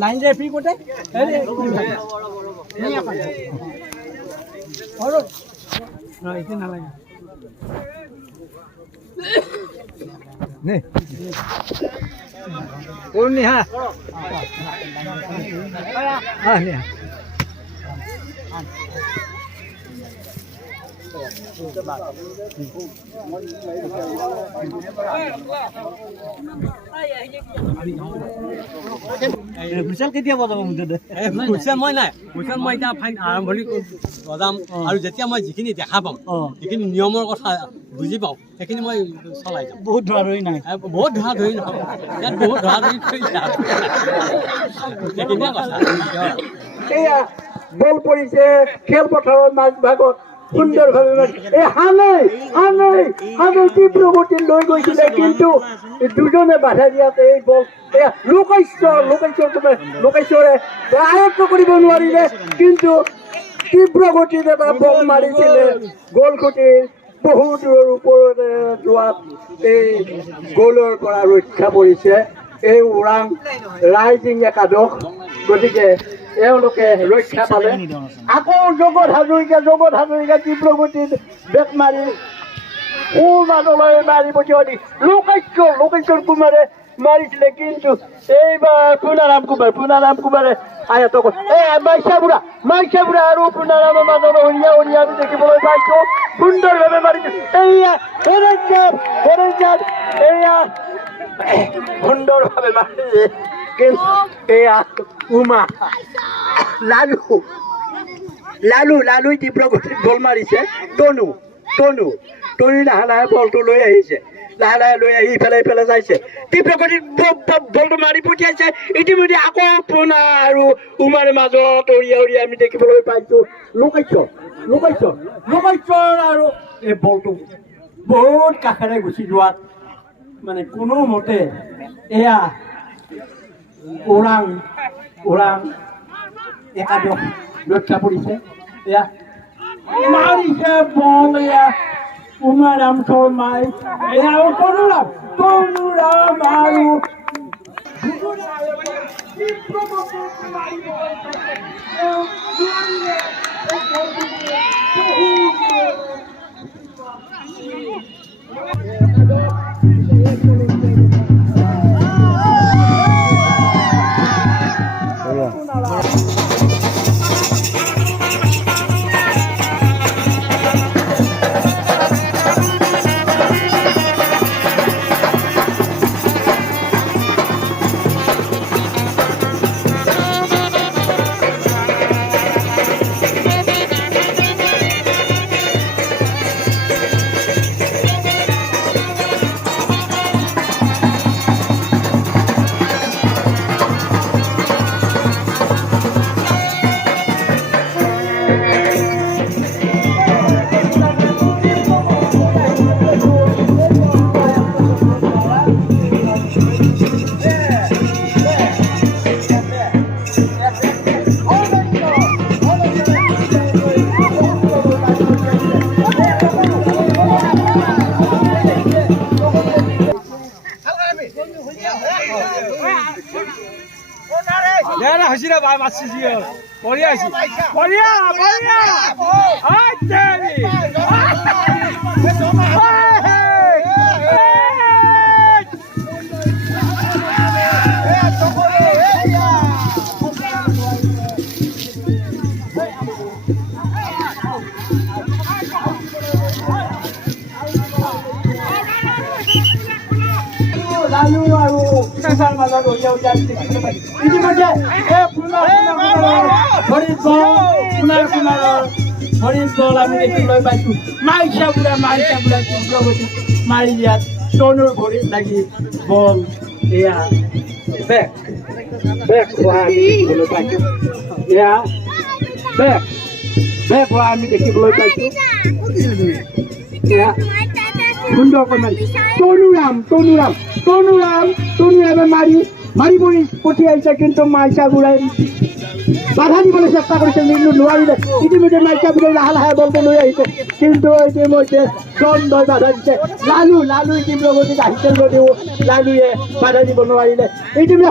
line রে free কোটে না লাগে নে কোন নি হ্যাঁ হ্যাঁ নে হুইচেল কেতিয়া বজাব মুঠতে হুইচেল মই নাই হুইচেল মই এতিয়া ফাইন আৰম্ভণি বজাম আৰু যেতিয়া মই যিখিনি দেখা পাম যিখিনি নিয়মৰ কথা বুজি পাওঁ সেইখিনি মই চলাই যাম বহুত ধৰা ধৰি নাই বহুত ধৰা ধৰি নহয় ইয়াত বহুত ধৰা ধৰি কৰি যাম সেইখিনিয়ে কথা এয়া বল পৰিছে খেলপথাৰৰ মাজভাগত সুন্দৰভাৱে হানে তীব্ৰ গতি লৈ গৈছিলে কিন্তু দুজনে বাধা দিয়াতে এই বল লোকেশ্বৰে আয়ত্ব কৰিব নোৱাৰিলে কিন্তু তীব্ৰ গতিত এটা বল মাৰিছিলে গ'ল খুঁটিৰ বহু দূৰৰ ওপৰতে যোৱাত এই গ'লৰ পৰা ৰক্ষা পৰিছে এই ওৰাং ৰাইজিং একাদশ গতিকে এওঁলোকে ৰক্ষা পালে আকৌ জগত হাজৰিকা তীব্ৰ গতিত বেট মাৰি সোঁ মাজলৈ মাৰি পঠিয়াই দি লোকেশ্বৰ কুমাৰে মাৰিছিলে কিন্তু এইবাৰ পুনাৰাম কুমাৰে আয়ত্ত কৰে মাইছা বুঢ়া আৰু পুনাৰামৰ মাজলৈ হৰিয়া আমি দেখিবলৈ পাইছো সুন্দৰভাৱে মাৰিছে এয়া সুন্দৰভাৱে মাৰিছে কিন্তু এয়া উমা লালু তীব্ৰ গতিত বল মাৰিছে তনু লাহে বলটো লৈ আহিছে লাহে লৈ আহি ইফালে যাইছে তীব্ৰ গতিত বলটো মাৰি পঠিয়াইছে ইতিমধ্যে আকৌ পোনা আৰু উমাৰ মাজত হৰিয়া আমি দেখিবলৈ পাইছো লোকেশ্বৰ আৰু এই বলটো বহুত কাষেৰে গুচি যোৱাত মানে কোনো মতে এয়া ওৰাং একাদশ ৰক্ষা পৰিছে এয়া মাৰিছে বল এয়া উমাৰাম শৰ্মাই এয়া তনুৰাম আৰু হৈছিলে বাই মাছিছি বঢ়িয়া হৈছে বঢ়িয়া বঢ়িয়া আই তেৰি লালু আৰু কেঁচাৰ মাজত ইতিমধ্যে হৰিত বল আমি দেখিবলৈ পাইছোঁ মাৰিছা বুঢ়া মাৰি দিয়াত তনুৰ ভৰিত লাগি বল এয়া বেক হোৱা আমি দেখিবলৈ পাইছোঁ এয়া বেক হোৱা আমি দেখিবলৈ পাইছোঁ এয়া সুন্দৰকৈ মাৰি তনুৰামে মাৰি পঠিয়াইছে কিন্তু মাইচা বুঢ়াই বাধা দিবলৈ চেষ্টা কৰিছে কিন্তু নোৱাৰিলে ইতিমধ্যে মাইচা বুঢ়াই লাহে বলটো লৈ আহিছে কিন্তু ইতিমধ্যে দ্বন্দ্বই বাধা দিছে লালু ইতিমধ্যে আহিছিল যদিও লালুৱে বাধা দিব নোৱাৰিলে ইতিমধ্যে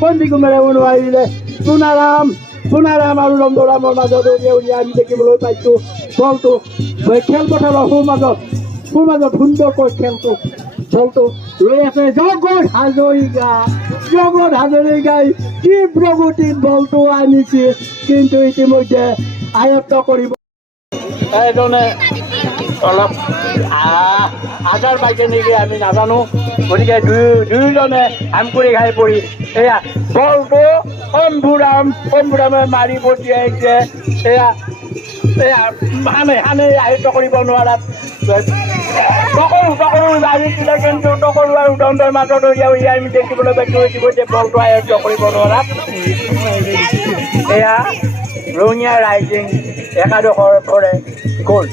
সন্ধি কুমাৰে নোৱাৰিলে সোণাৰাম আৰু ৰন্দৰামৰ মাজত উলিয়াই আমি দেখিবলৈ পাইছোঁ বলটো খেলপথাৰৰ সোঁমাজত সুন্দৰকৈ খেলটো লৈ আছে জগত হাজৰিকাই তীব্ৰ গতিত বলটো আনিছে কিন্তু ইতিমধ্যে আয়ত্ত কৰিব এজনে অলপ আজাৰ পাইছে নেকি আমি নাজানো গতিকে দুয়োজনে হাম কৰি খাই পৰি এয়া বলটো শম্ভুৰামে মাৰি পঠিয়াইছে এয়া হানে আয়ত্ত কৰিব নোৱাৰাত টকৰু লাগিছিলে কিন্তু টকৰু আৰু দণ্ডৰ মাজত উলিয়াই আমি দেখিবলৈ পাইছোঁ ইতিমধ্যে বলটো আয়ত্ত কৰিব নোৱাৰাত এয়া ৰঙিয়া ৰাইজিং একাদশৰ গ'ল